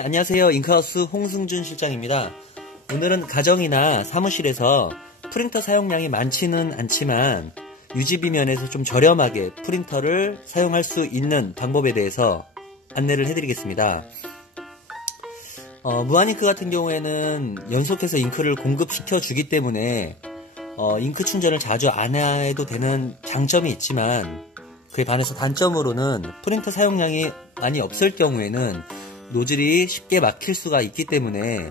네, 안녕하세요. 잉크하우스 홍승준 실장입니다. 오늘은 가정이나 사무실에서 프린터 사용량이 많지는 않지만 유지비 면에서 좀 저렴하게 프린터를 사용할 수 있는 방법에 대해서 안내를 해드리겠습니다. 무한잉크 같은 경우에는 연속해서 잉크를 공급시켜 주기 때문에 잉크 충전을 자주 안 해도 되는 장점이 있지만, 그에 반해서 단점으로는 프린터 사용량이 많이 없을 경우에는 노즐이 쉽게 막힐 수가 있기 때문에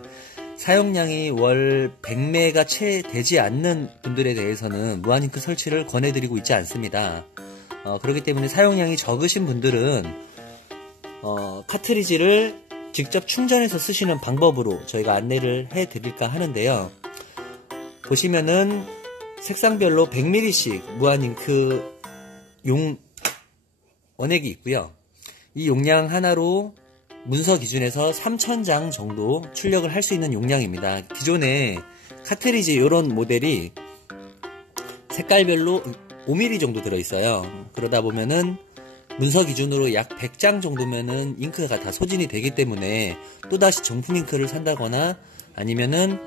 사용량이 월 100매가 채 되지 않는 분들에 대해서는 무한잉크 설치를 권해드리고 있지 않습니다. 그렇기 때문에 사용량이 적으신 분들은 카트리지를 직접 충전해서 쓰시는 방법으로 저희가 안내를 해드릴까 하는데요. 보시면은 색상별로 100ml씩 무한잉크 원액이 있고요. 이 용량 하나로 문서 기준에서 3000장 정도 출력을 할 수 있는 용량입니다. 기존에 카트리지 이런 모델이 색깔별로 5mm 정도 들어있어요. 그러다 보면은 문서 기준으로 약 100장 정도면은 잉크가 다 소진이 되기 때문에 또다시 정품 잉크를 산다거나 아니면은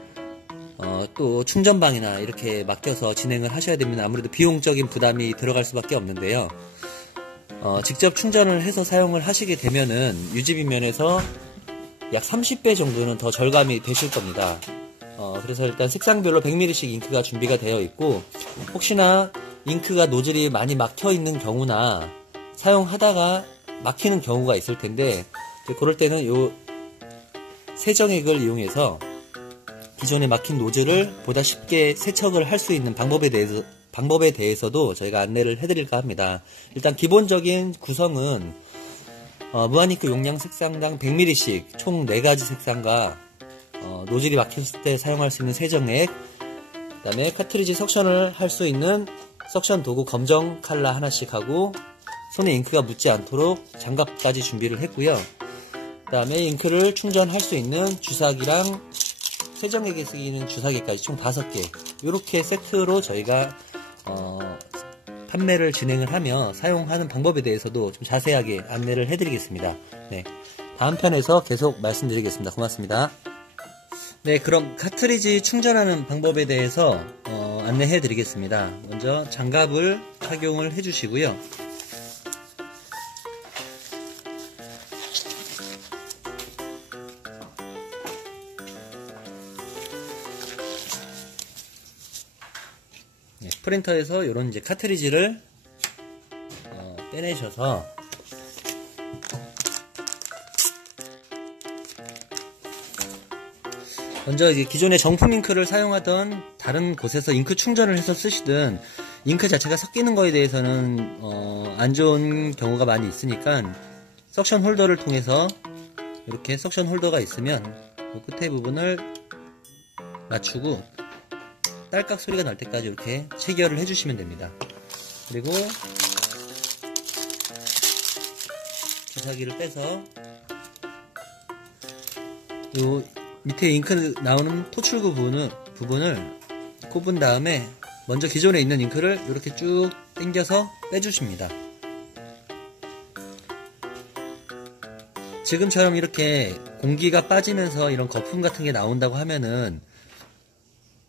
또 충전방이나 이렇게 맡겨서 진행을 하셔야 됩니다. 아무래도 비용적인 부담이 들어갈 수밖에 없는데요. 직접 충전을 해서 사용을 하시게 되면은 유지비 면에서 약 30배 정도는 더 절감이 되실 겁니다. 그래서 일단 색상별로 100ml씩 잉크가 준비가 되어 있고, 혹시나 잉크가 노즐이 많이 막혀 있는 경우나 사용하다가 막히는 경우가 있을 텐데, 그럴 때는 요 세정액을 이용해서 기존에 막힌 노즐을 보다 쉽게 세척을 할 수 있는 방법에 대해서도 저희가 안내를 해드릴까 합니다. 일단 기본적인 구성은 무한잉크 용량 색상당 100ml씩 총 4가지 색상과 노즐이 막혔을 때 사용할 수 있는 세정액, 그 다음에 카트리지 석션을 할 수 있는 석션 도구 검정 칼라 하나씩 하고, 손에 잉크가 묻지 않도록 장갑까지 준비를 했고요. 그 다음에 잉크를 충전할 수 있는 주사기랑 세정액에 쓰이는 주사기까지 총 5개, 이렇게 세트로 저희가 판매를 진행을 하며 사용하는 방법에 대해서도 좀 자세하게 안내를 해드리겠습니다. 네, 다음 편에서 계속 말씀드리겠습니다. 고맙습니다. 네, 그럼 카트리지 충전하는 방법에 대해서 안내해 드리겠습니다. 먼저 장갑을 착용을 해 주시고요. 네, 프린터에서 이런 이제 카트리지를 빼내셔서 먼저 이제 기존의 정품 잉크를 사용하던 다른 곳에서 잉크 충전을 해서 쓰시든 잉크 자체가 섞이는 거에 대해서는 안 좋은 경우가 많이 있으니까 석션 홀더를 통해서 이렇게 석션 홀더가 있으면 그 끝에 부분을 맞추고 딸깍 소리가 날 때까지 이렇게 체결을 해주시면 됩니다. 그리고 주사기를 빼서 요 밑에 잉크 나오는 토출구 부분을 꼽은 다음에 먼저 기존에 있는 잉크를 이렇게 쭉 당겨서 빼주십니다. 지금처럼 이렇게 공기가 빠지면서 이런 거품 같은 게 나온다고 하면은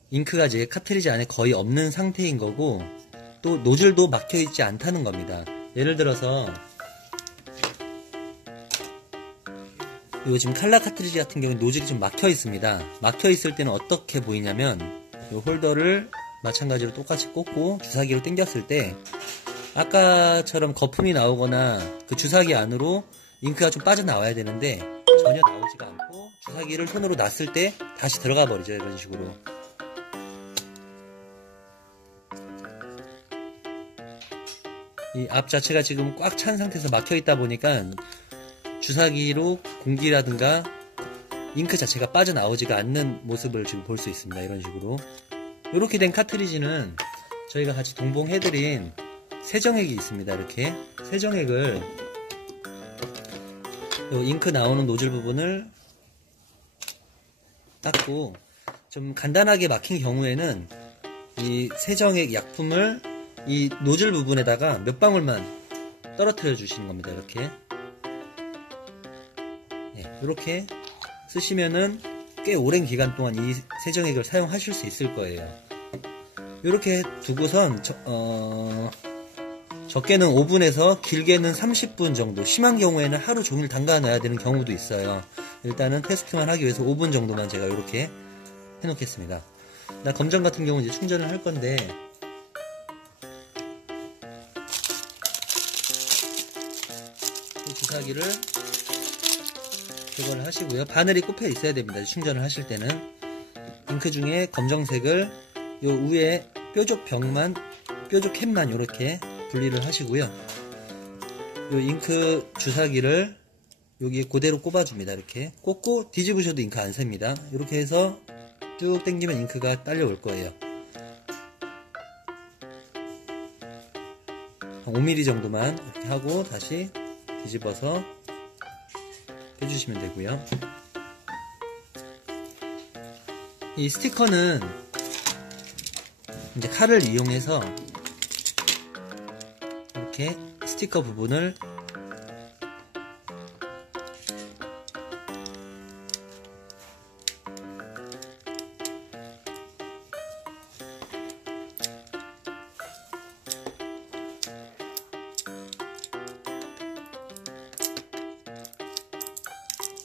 잉크가 이제 카트리지 안에 거의 없는 상태인 거고, 또 노즐도 막혀 있지 않다는 겁니다. 예를 들어서 요 지금 칼라 카트리지 같은 경우는 노즐이 좀 막혀 있습니다. 막혀 있을 때는 어떻게 보이냐면, 요 홀더를 마찬가지로 똑같이 꽂고 주사기로 당겼을 때 아까처럼 거품이 나오거나 그 주사기 안으로 잉크가 좀 빠져나와야 되는데 전혀 나오지가 않고, 주사기를 손으로 놨을 때 다시 들어가 버리죠. 이런 식으로. 이 앞 자체가 지금 꽉 찬 상태에서 막혀 있다 보니까 주사기로 공기라든가 잉크 자체가 빠져나오지가 않는 모습을 지금 볼 수 있습니다. 이런 식으로. 이렇게 된 카트리지는 저희가 같이 동봉해드린 세정액이 있습니다. 이렇게 세정액을 요 잉크 나오는 노즐 부분을 닦고, 좀 간단하게 막힌 경우에는 이 세정액 약품을 이 노즐 부분에다가 몇 방울만 떨어뜨려 주시는 겁니다. 이렇게. 네, 이렇게 쓰시면은 꽤 오랜 기간 동안 이 세정액을 사용하실 수 있을 거예요. 이렇게 두고선 적게는 5분에서 길게는 30분 정도, 심한 경우에는 하루 종일 담가 놔야 되는 경우도 있어요. 일단은 테스트만 하기 위해서 5분 정도만 제가 이렇게 해놓겠습니다. 나 검정 같은 경우는 이제 충전을 할 건데, 이 주사기를 제거를 하시고요. 바늘이 꼽혀 있어야 됩니다. 충전을 하실 때는. 잉크 중에 검정색을 요 위에 뾰족 캡만 이렇게 분리를 하시고요. 요 잉크 주사기를 여기 그대로 꼽아줍니다. 이렇게 꽂고 뒤집으셔도 잉크 안 셉니다. 이렇게 해서 쭉 당기면 잉크가 딸려올 거예요. 한 5mm 정도만 이렇게 하고 다시 뒤집어서 해주시면 되고요. 이 스티커는 이제 칼을 이용해서 이렇게 스티커 부분을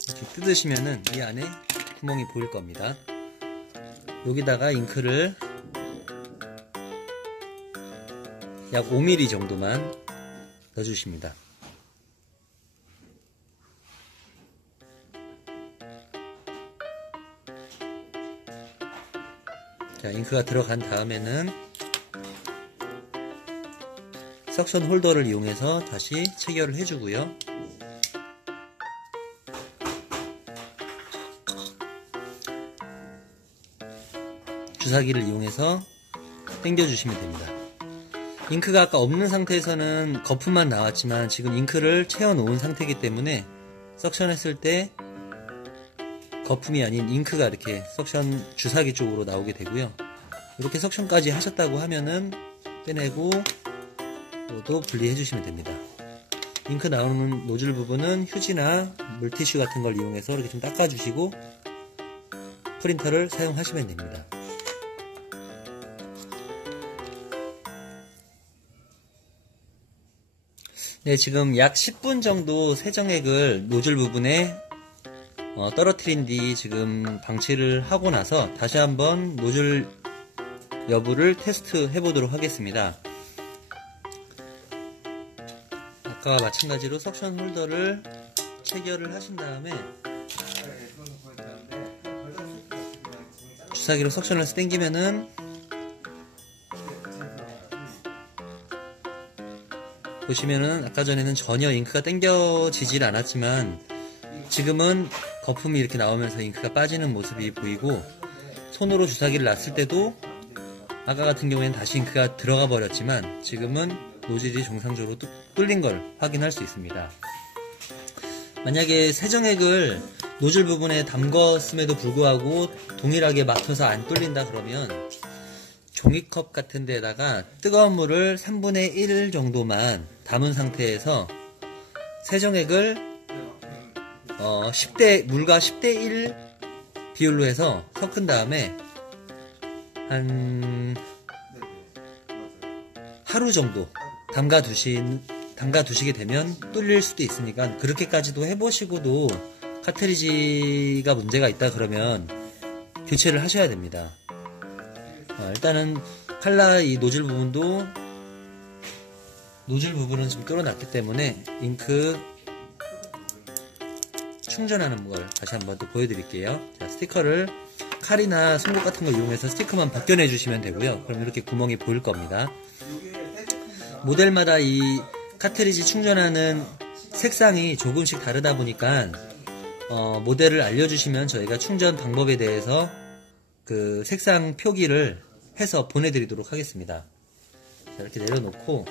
이렇게 뜯으시면은 이 안에 구멍이 보일 겁니다. 여기다가 잉크를 약 5mm 정도만 넣어주십니다. 자, 잉크가 들어간 다음에는 석션 홀더를 이용해서 다시 체결을 해주고요. 주사기를 이용해서 당겨주시면 됩니다. 잉크가 아까 없는 상태에서는 거품만 나왔지만 지금 잉크를 채워 놓은 상태이기 때문에 석션했을 때 거품이 아닌 잉크가 이렇게 석션 주사기 쪽으로 나오게 되고요. 이렇게 석션까지 하셨다고 하면은 빼내고 또 분리해 주시면 됩니다. 잉크 나오는 노즐 부분은 휴지나 물티슈 같은 걸 이용해서 이렇게 좀 닦아주시고 프린터를 사용하시면 됩니다. 네, 지금 약 10분 정도 세정액을 노즐 부분에 떨어뜨린 뒤 지금 방치를 하고 나서 다시 한번 노즐 여부를 테스트 해보도록 하겠습니다. 아까와 마찬가지로 석션 홀더를 체결을 하신 다음에 주사기로 석션을 해서 당기면은 보시면은 아까 전에는 전혀 잉크가 당겨지질 않았지만 지금은 거품이 이렇게 나오면서 잉크가 빠지는 모습이 보이고, 손으로 주사기를 놨을 때도 아까 같은 경우에는 다시 잉크가 들어가 버렸지만 지금은 노즐이 정상적으로 뚫린 걸 확인할 수 있습니다. 만약에 세정액을 노즐 부분에 담궜음에도 불구하고 동일하게 막혀서 안 뚫린다 그러면 종이컵 같은 데다가 뜨거운 물을 3분의 1 정도만 담은 상태에서 세정액을 물과 10대 1 비율로 해서 섞은 다음에 한 하루 정도 담가 두시게 되면 뚫릴 수도 있으니까 그렇게까지도 해보시고도 카트리지가 문제가 있다 그러면 교체를 하셔야 됩니다. 일단은 칼라 이 노즐 부분은 지금 뚫어놨기 때문에 잉크 충전하는 걸 다시 한번 또 보여드릴게요. 자, 스티커를 칼이나 송곳 같은 걸 이용해서 스티커만 벗겨내 주시면 되고요. 그럼 이렇게 구멍이 보일 겁니다. 모델마다 이 카트리지 충전하는 색상이 조금씩 다르다 보니까 모델을 알려주시면 저희가 충전 방법에 대해서 그 색상 표기를 해서 보내드리도록 하겠습니다. 자, 이렇게 내려놓고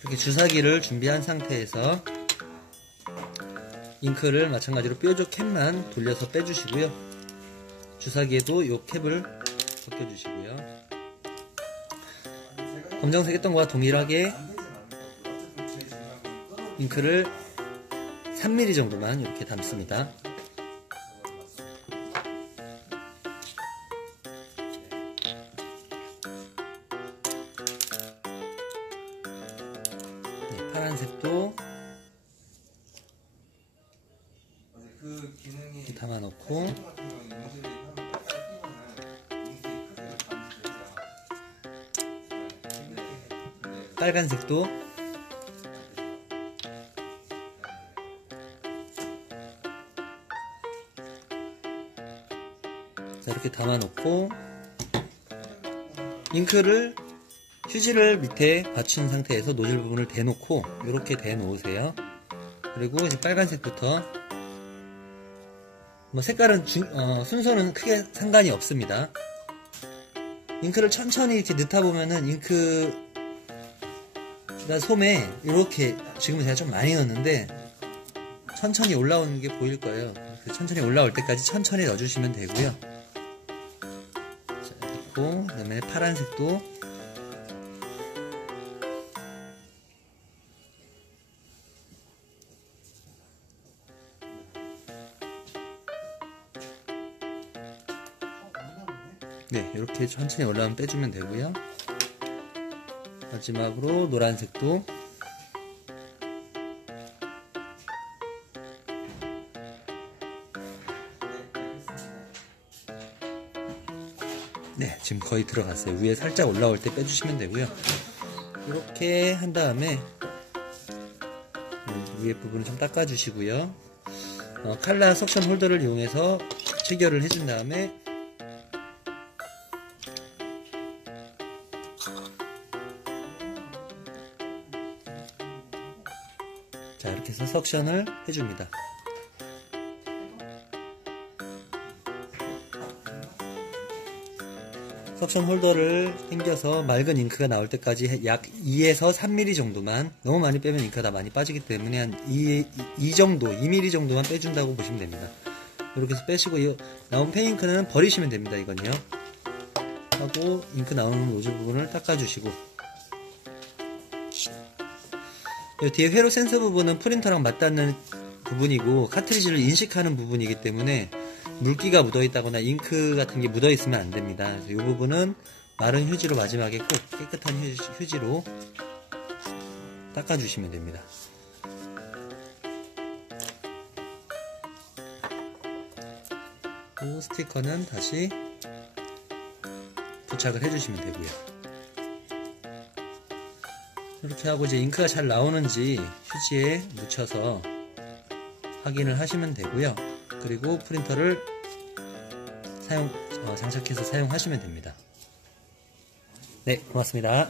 이렇게 주사기를 준비한 상태에서 잉크를 마찬가지로 뾰족 캡만 돌려서 빼주시고요. 주사기에도 이 캡을 벗겨주시고요. 검정색 했던 거와 동일하게 잉크를 3mm 정도만 이렇게 담습니다. 네, 파란색도 이렇게 담아놓고 빨간색도 자, 이렇게 담아놓고 잉크를 휴지를 밑에 받친 상태에서 노즐 부분을 대놓고 이렇게 대놓으세요. 그리고 이제 빨간색부터 뭐 색깔은 순서는 크게 상관이 없습니다. 잉크를 천천히 이렇게 넣다 보면은 잉크가 솜에 이렇게 지금 제가 좀 많이 넣었는데 천천히 올라오는 게 보일 거예요. 천천히 올라올 때까지 천천히 넣어주시면 되고요. 자, 넣고 그다음에 파란색도 네, 이렇게 천천히 올라오면 빼주면 되고요. 마지막으로 노란색도 네, 지금 거의 들어갔어요. 위에 살짝 올라올 때 빼주시면 되고요. 이렇게 한 다음에 위에 부분을 좀 닦아주시고요. 칼라 석션 홀더를 이용해서 체결을 해준 다음에 자, 이렇게 해서 석션을 해줍니다. 석션 홀더를 당겨서 맑은 잉크가 나올 때까지 약 2에서 3mm 정도만, 너무 많이 빼면 잉크가 다 많이 빠지기 때문에 한 2 정도, 2mm 정도만 빼준다고 보시면 됩니다. 이렇게 해서 빼시고 나온 펜잉크는 버리시면 됩니다. 이건요. 하고 잉크 나오는 노즐 부분을 닦아주시고 뒤에 회로 센서 부분은 프린터랑 맞닿는 부분이고 카트리지를 인식하는 부분이기 때문에 물기가 묻어있다거나 잉크 같은 게 묻어있으면 안됩니다. 이 부분은 마른 휴지로 마지막에 꼭 깨끗한 휴지로 닦아주시면 됩니다. 또 스티커는 다시 부착을 해주시면 되고요. 이렇게 하고 이제 잉크가 잘 나오는지 휴지에 묻혀서 확인을 하시면 되고요. 그리고 프린터를 장착해서 사용하시면 됩니다. 네, 고맙습니다.